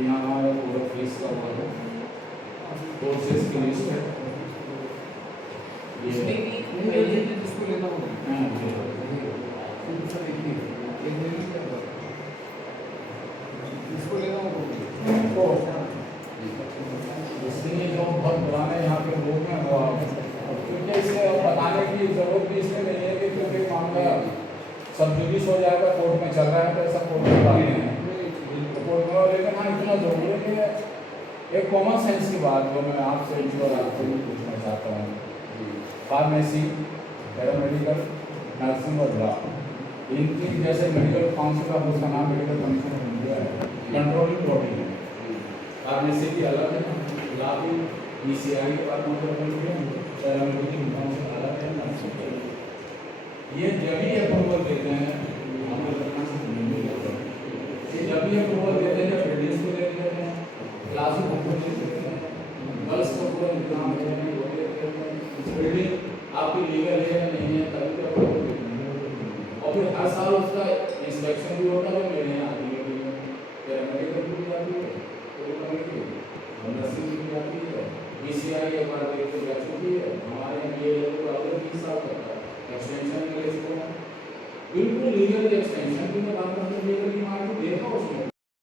यहाँ हमारा पूरा फीस का हुआ है, कोर्सेज की लिस्ट है ये इसको लेना होगा। इसको लेना होगा इसलिए जो बहुत पुराने यहाँ के लोग हैं वो क्योंकि इसमें बताने की जरूरत भी इसलिए नहीं है कि क्योंकि मामला सब जुडिस हो जाएगा, कोर्ट में चल रहा है तो ऐसा कोर्ट में बातें हैं तो कोर्ट में, लेकिन हाँ इतना जरूरी है कि एक कॉमन सेंस की बात जो मैं आपसे और आपसे भी पूछना चाहता हूँ, फार्मेसी, पैरामेडिकल, नर्सिंग और लॉ, इनकी जैसे मेडिकल काउंसिल का उसका नाम मेडिकल कमीशन ऑफ इंडिया है, कंट्रोलिंग बॉडी है। फार्मेसी की अलग है, लॉ की ECI department of India, paramedical council अलग है, नर्सिंग ये जब भी अप्रूवल देते हैं ये जब भी अप्रूवल देते हैं, लेडीज को देते हैं, क्लासों को देते हैं, गर्ल्स को पूरा निकाम देते हैं, वो देते हैं, बिल्डिंग आपकी लीगल है या नहीं है तभी तो अप्रूवल देते हैं। और फिर हर साल उसका इंस्पेक्शन भी होता है, लेने आती है, पैरामेडिकल भी आती है, नर्सिंग भी आती है, ECI एक बार देख के जा चुकी है, हमारे यहाँ ये लोग अगले 30 साल तक एक्सटेंशन के लिए इसको बिल्कुल लीगल एक्सटेंशन की मैं बात करता हूँ, लीगल की मांग को देखो उसमें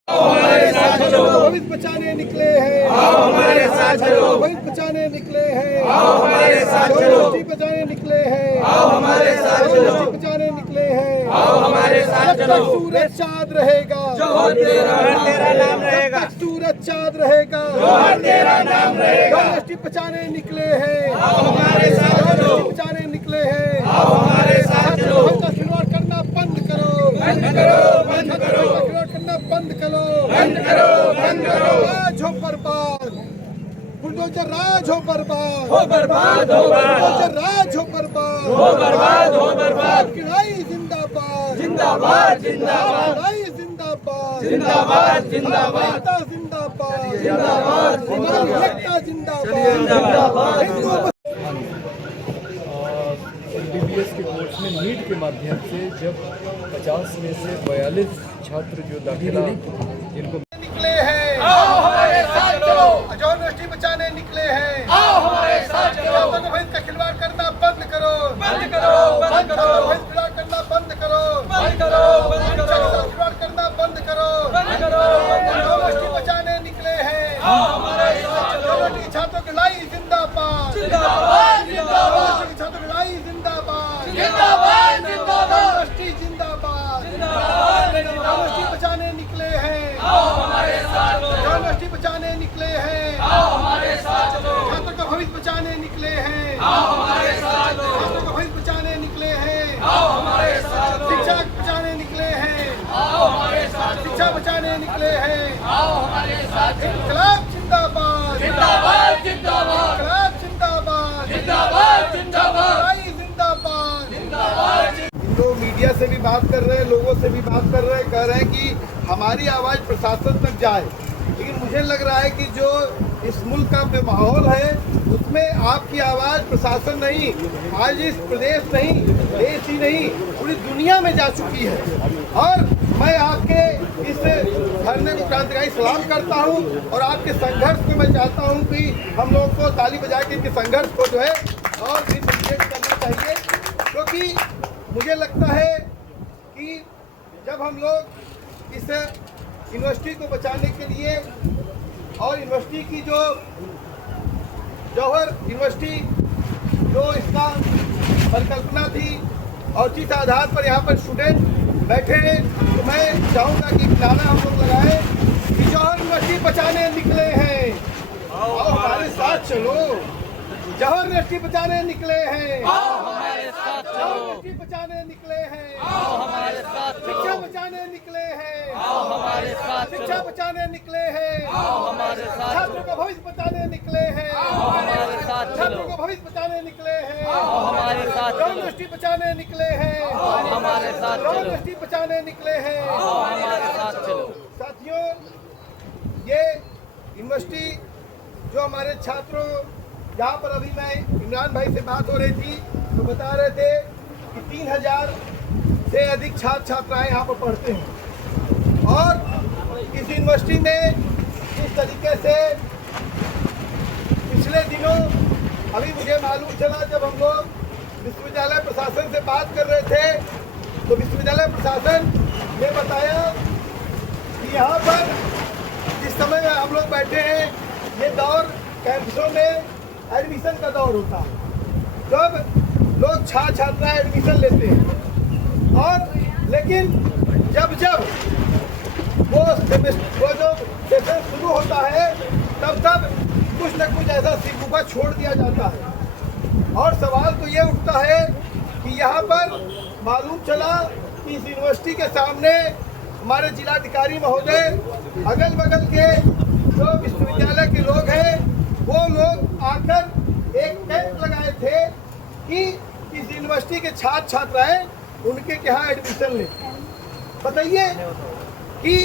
हमारे साथ चलो, भविष्य बचाने निकले हैं, आओ हमारे साथ चलो, भविष्य बचाने निकले हैं, आओ हमारे साथ चलो, बचाने निकले हैं, आओ हमारे साथ चलो, बचाने निकले हैं, आओ हमारे साथ चलो, सूरज चाँद रहेगा, जो तेरा नाम रहेगा, सूरज चाँद रहेगा, जो तेरा नाम रहेगा, बचाने निकले हैं, आओ हमारे साथ चलो, बचाने निकले हैं, आओ हमारे साथ चलो, खिलवाड़ करना बंद करो, बंद करो, बंद करो, खिलवाड़ करना बंद करो, बंद करो, बंद करो, राज हो बर्बाद, बुलडोजर राज हो बर्बाद, हो बर्बाद, हो बुलडोजर राज हो बर्बाद, हो बर्बाद, हो बर्बाद, किराई जिंदाबाद, जिंदाबाद, जिंदाबाद, किराई जिंदाबाद, जिंदाबाद, जिंदाबाद, जिंदाबाद, जिंदाबाद, जिंदाबाद, जिंदाबाद। MBBS के कोर्स में नीट के माध्यम से जब 50 में से 42 छात्र जो दाखिला जिनको निकले हैं, आओ हमारे साथ चलो, यूनिवर्सिटी बचाने निकले हैं, आओ हमारे साथ चलो, भविष्य का खिलवाड़ करना बंद करो, बंद करो, बंद करो, भविष्य खिलवाड़ करना बंद करो, बंद करो, बंद करो, खिलवाड़ करना बंद करो, बंद करो, यूनिवर्सिटी बचाने निकले हैं, आओ हमारे साथ चलो, यूनिवर्सिटी छात्रों की लड़ाई जिंदाबाद, जिंदाबाद, जिंदाबाद, छात्रों की लड़ाई जिंदाबाद, जिंदाबाद, जिंदाबाद, यूनिवर्सिटी जिंदाबाद, जिंदाबाद, यूनिवर्सिटी बचाने निकले हैं, आओ हमारे साथ चलो, यूनिवर्सिटी बचाने निकले हैं, आओ हमारे साथ चलो, छात्रों का भविष्य बचाने निकले हैं, आओ हमारे साथ चलो, छात्रों का भविष्य बचाने निकले हैं, आओ हमारे साथ चलो, शिक्षा बचाने निकले हैं, आओ हमारे साथ, शिक्षा बचाने निकले हैं, आओ हमारे साथ, इनकलाब जिंदाबाद, जिंदाबाद, जिंदाबाद, इनकलाब जिंदाबाद, जिंदाबाद, जिंदाबाद, जिंदाबाद, जिंदाबाद। लोग मीडिया से भी बात कर रहे हैं, लोगों से भी बात कर रहे हैं, कह रहे हैं कि हमारी आवाज़ प्रशासन तक जाए, लेकिन मुझे लग रहा है कि जो इस मुल्क का जो माहौल है उसमें आपकी आवाज़ प्रशासन नहीं, आज इस प्रदेश नहीं, देश ही नहीं, पूरी दुनिया में जा चुकी है। और मैं आपके इस धरने को क्रांतिकारी सलाम करता हूं और आपके संघर्ष को मैं चाहता हूं कि हम लोग को ताली बजा के इनके संघर्ष को जो है और भी मजबूत करना चाहिए, क्योंकि मुझे लगता है कि जब हम लोग इस यूनिवर्सिटी को बचाने के लिए और यूनिवर्सिटी की जो जौहर यूनिवर्सिटी जो इसका परिकल्पना थी और जिस आधार पर यहाँ पर स्टूडेंट बैठे हैं, तो मैं चाहूँगा कि नारा हम लोग लगाएं कि जौहर यूनिवर्सिटी बचाने निकले हैं, आओ हमारे साथ चलो, जौहर यूनिवर्सिटी बचाने निकले हैं, आओ हमारे साथ चलो, यूनिवर्सिटी बचाने निकले हैं, आओ हमारे साथ, शिक्षा बचाने निकले हैं, आओ हमारे साथ, शिक्षा बचाने निकले हैं, आओ हमारे साथ, छात्रों का भविष्य बचाने निकले हैं, आओ हमारे साथ, छात्रों का भविष्य बचाने निकले हैं, आओ हमारे साथ, यूनिवर्सिटी बचाने निकले हैं, आओ हमारे साथ, यूनिवर्सिटी बचाने निकले हैं, आओ हमारे साथ चलो। साथियों, ये यूनिवर्सिटी जो हमारे छात्रों, यहाँ पर अभी मैं इमरान भाई से बात हो रही थी तो बता रहे थे कि 3000 से अधिक छात्र छात्राएं यहाँ पर पढ़ते हैं और इस यूनिवर्सिटी में तरीके से पिछले दिनों अभी मुझे मालूम चला, जब हम लोग विश्वविद्यालय प्रशासन से बात कर रहे थे तो विश्वविद्यालय प्रशासन ने बताया कि यहाँ पर जिस समय हम लोग बैठे हैं ये दौर कैंपसों में एडमिशन का दौर होता है, जब लोग छात्र एडमिशन लेते हैं। और लेकिन जब वो जो सेशन शुरू होता है तब कुछ न कुछ ऐसा सिकुफा छोड़ दिया जाता है। और सवाल तो ये उठता है कि यहाँ पर मालूम चला कि इस यूनिवर्सिटी के सामने हमारे जिलाधिकारी महोदय, अगल बगल के जो विश्वविद्यालय के लोग हैं वो लोग आकर एक कैंप लगाए थे कि इस यूनिवर्सिटी के छात्र छात्राएं उनके यहाँ एडमिशन लें। बताइए कि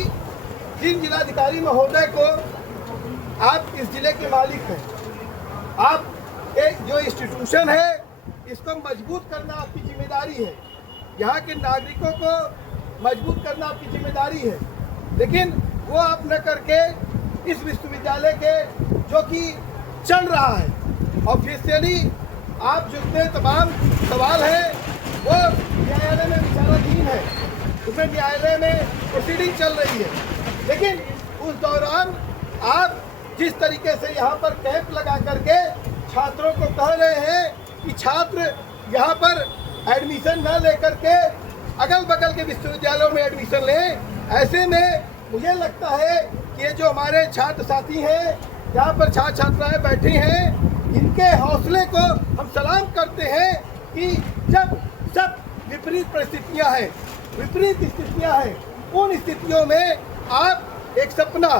जिन जिलाधिकारी महोदय को आप इस जिले के मालिक हैं, आप एक जो इंस्टीट्यूशन है इसको मजबूत करना आपकी जिम्मेदारी है, यहाँ के नागरिकों को मजबूत करना आपकी जिम्मेदारी है, लेकिन वो आप न करके इस विश्वविद्यालय के जो कि चल रहा है ऑफिशियली आप जो इतने तमाम सवाल हैं वो न्यायालय में विचाराधीन है, उसमें न्यायालय में प्रोसीडिंग चल रही है, लेकिन उस दौरान आप जिस तरीके से यहाँ पर कैंप लगा करके छात्रों को कह रहे हैं कि छात्र यहाँ पर एडमिशन न लेकर के अगल बगल के विश्वविद्यालयों में एडमिशन लें, ऐसे में मुझे लगता है कि ये जो हमारे छात्र साथी हैं यहाँ पर छात्र छात्राएं बैठी हैं, इनके हौसले को हम सलाम करते हैं कि जब सब विपरीत परिस्थितियाँ हैं, विपरीत स्थितियाँ हैं, उन स्थितियों में आप एक सपना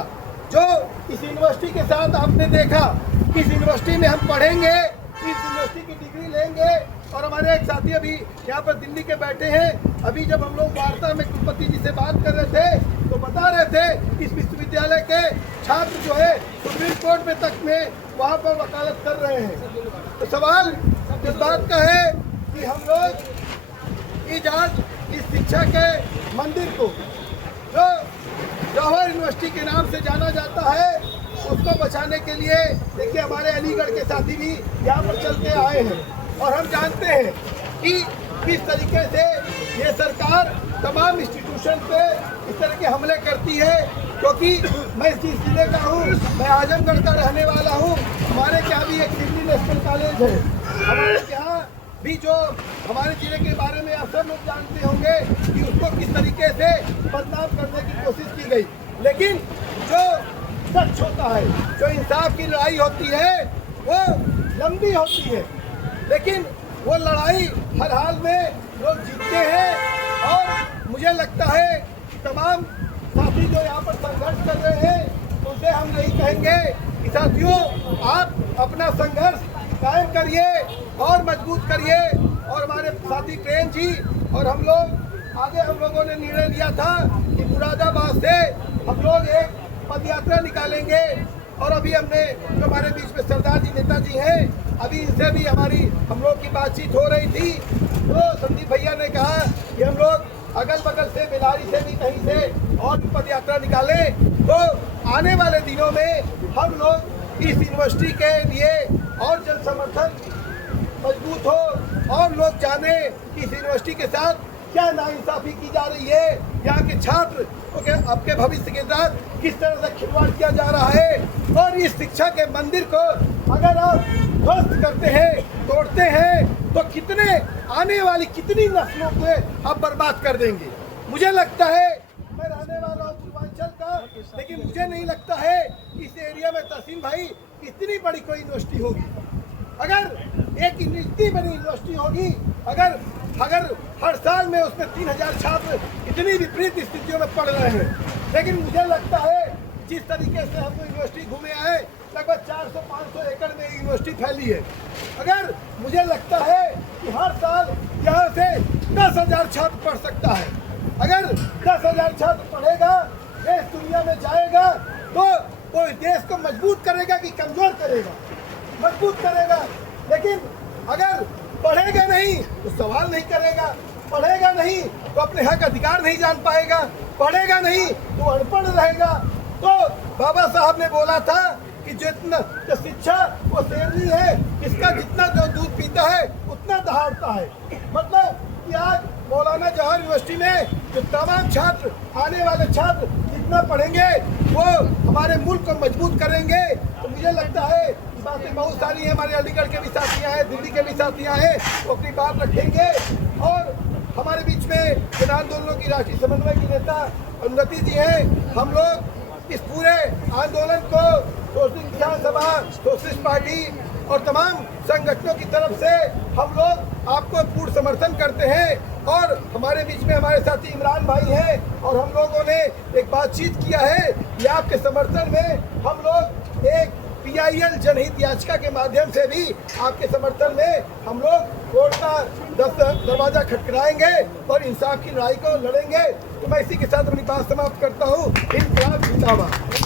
जो इस यूनिवर्सिटी के साथ आपने देखा कि इस यूनिवर्सिटी में हम पढ़ेंगे, इस यूनिवर्सिटी की डिग्री लेंगे। और हमारे एक साथी अभी यहाँ पर दिल्ली के बैठे हैं, अभी जब हम लोग वार्ता में कुलपति जी से बात कर रहे थे तो बता रहे थे कि इस विश्वविद्यालय के छात्र जो है सुप्रीम कोर्ट में तक में वहाँ पर वकालत कर रहे हैं। तो सवाल इस बात का है कि हम लोग इस शिक्षा के मंदिर को जो जवाहर यूनिवर्सिटी के नाम से जाना जाता है उसको बचाने के लिए देखिए हमारे अलीगढ़ के साथी भी यहाँ पर चलते आए हैं और हम जानते हैं कि किस तरीके से ये सरकार तमाम इंस्टीट्यूशन पे इस तरह के हमले करती है, क्योंकि मैं जिस जिले का हूँ, मैं आजमगढ़ का रहने वाला हूँ, हमारे यहाँ भी एक दिल्ली नेशनल कॉलेज है, हमारे यहाँ भी जो हमारे जिले के बारे में आप सब लोग जानते होंगे कि उसको किस तरीके से बदनाम करने की कोशिश की गई, लेकिन जो सच होता है, जो इंसाफ की लड़ाई होती है वो लंबी होती है, लेकिन वो लड़ाई हर हाल में लोग जीतते हैं। और मुझे लगता है तमाम साथी जो यहाँ पर संघर्ष कर रहे हैं उनसे हम यही कहेंगे कि साथियों आप अपना संघर्ष कायम करिए और मजबूत करिए। और हमारे साथी प्रेम जी और हम लोगों ने निर्णय लिया था कि मुरादाबाद से हम लोग एक पद यात्रा निकालेंगे और अभी हमने जो हमारे बीच में सरदार जी नेताजी हैं अभी इनसे भी हम लोग की बातचीत हो रही थी, तो संदीप भैया ने कहा कि हम लोग अगल बगल से बेलारी से भी कहीं से और भी पद यात्रा निकालें, तो आने वाले दिनों में हम लोग इस यूनिवर्सिटी के लिए और जन समर्थन मजबूत हो और लोग जाने कि इस यूनिवर्सिटी के साथ क्या नाइंसाफी की जा रही है, यहाँ के छात्र आपके भविष्य के साथ किस तरह से खिलवाड़ किया जा रहा है। और इस शिक्षा के मंदिर को अगर आप ध्वस्त करते हैं, तोड़ते हैं, तो आने वाली कितनी नस्लों को आप बर्बाद कर देंगे। मुझे लगता है, मैं रहने वाला हूँ पूर्वांचल का, लेकिन मुझे नहीं लगता है कि इस एरिया में तहसीन भाई इतनी बड़ी कोई यूनिवर्सिटी होगी। अगर एक इतनी बड़ी यूनिवर्सिटी होगी, अगर हर साल में उसमें 3000 छात्र इतनी विपरीत स्थितियों में पढ़ रहे हैं, लेकिन मुझे लगता है जिस तरीके से हम यूनिवर्सिटी घूमे आए लगभग 400-500 एकड़ में यूनिवर्सिटी फैली है। अगर मुझे लगता है कि हर साल यहाँ से 10,000 छात्र पढ़ सकता है, अगर 10,000 छात्र पढ़ेगा, देश दुनिया में जाएगा, तो वो इस देश को मजबूत करेगा कि कमजोर करेगा? मजबूत करेगा। लेकिन अगर पढ़ेगा नहीं तो सवाल नहीं करेगा, पढ़ेगा नहीं तो अपने हक अधिकार नहीं जान पाएगा, पढ़ेगा नहीं तो अनपढ़ रहेगा। तो बाबा साहब ने बोला था कि जितना जो शिक्षा वो शेरनी है, जिसका जितना जो दूध पीता है उतना दहाड़ता है। मतलब कि आज मौलाना जवाहर यूनिवर्सिटी में जो तमाम छात्र, आने वाले छात्र जितना पढ़ेंगे वो हमारे मुल्क को मजबूत करेंगे। तो मुझे लगता है बातें बहुत सारी हैं, हमारे अलीगढ़ के भी साथियाँ हैं, दिल्ली के भी साथियाँ हैं, वो अपनी बात रखेंगे। और हमारे बीच में जन आंदोलनों की राष्ट्रीय समन्वय की नेता उन्नति जी हैं। हम लोग इस पूरे आंदोलन को सोशलिस्ट किसान सभा, सोशलिस्ट पार्टी और तमाम संगठनों की तरफ से हम लोग आपको पूर्ण समर्थन करते हैं। और हमारे बीच में हमारे साथी इमरान भाई हैं और हम लोगों ने एक बातचीत किया है कि आपके समर्थन में हम लोग एक PIL जनहित याचिका के माध्यम से भी आपके समर्थन में हम लोग कोर्ट का दरवाजा खटखटाएंगे और इंसाफ की लड़ाई को लड़ेंगे। तो मैं इसी के साथ अपनी बात समाप्त करता हूँ। इंकलाब जिंदाबाद।